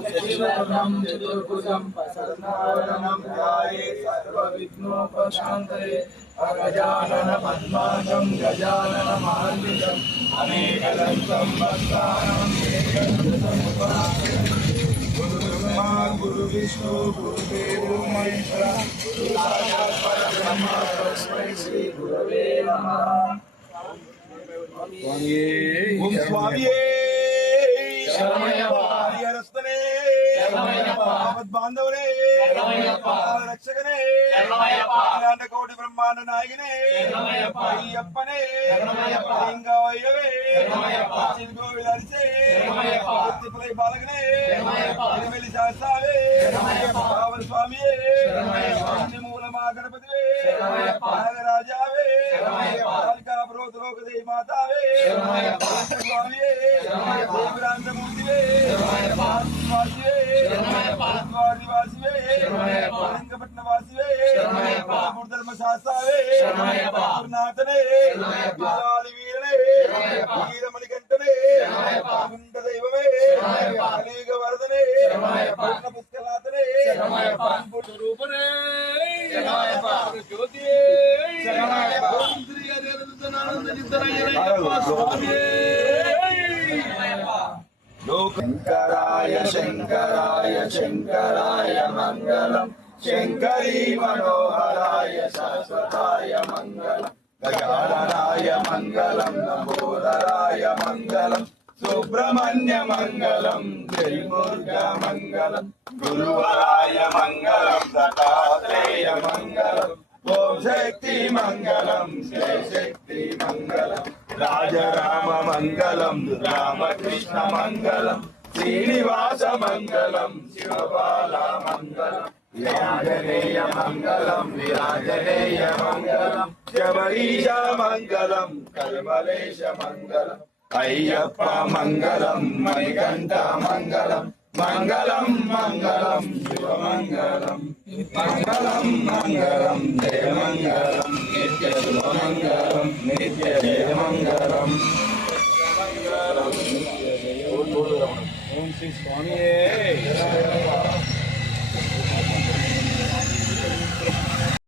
शशिवर्णं चतुर्भुजं प्रसन्नावरणं ध्यायेत् सर्वविघ्नोपशान्तये अगजानन पद्मार्कं गजाननमहान्वितम् अनेकदन्तं भक्तानां गुरुब्रह्मा गुरुविष्णु गुरुदेवो महेश्वरः गुरुसाक्षात् परब्रह्म तस्मै श्री गुरवे नमः। ओम स्वामिये हरिहरस्तने बांधवने रक्षकने कोटि ब्रह्मांड नायकने अय्यप्पने लिंगवैयवे चिलगोविलरिसे तिपलै बालकने तिरुमेली शास्त्रावे पावन स्वामिये मूलमा गणपतिवे नागराजावे कालिका प्रोत लोकदेवी मातावे स्वामिये देवरांत मूर्तिवे वासिवे वासिवे लिंगपट्टन वासिवे धर्म शास्त्रावे गुरुनाथने गुरुवाली वीरने वीरमणिकंठने गुंड दैवमे कलियुग वरदने पूर्ण पुष्कलातने स्वरूपने ज्योतिये शंकराय शंकराय शंकराय मंगलम शंकरी मनोहराय शाश्वताय मंगलम गजाननाय मंगलम लंबोदराय मंगलम सुब्रह्मण्य मंगलम त्रिमूर्ति मंगलम गुरुवराय मंगलम दत्तात्रेय मंगलम ओम शक्ति मंगलम जय शक्ति मंगलम राजराम मंगलम रामकृष्ण मंगलम श्रीनिवास मंगलम शिवबाला मंगलम विराजनेय मंगलम विराजनेय मंगलम शबरीश मंगलम कल्मलेश मंगलम अय्यप्प मंगलम मणिकंठ मंगलम मंगलम मंगलम शिवमंगलम मंगलम मंगलम जय मंगलम नित्य शुभमंगलम नित्य जय मंगलम ओम श्री स्वामी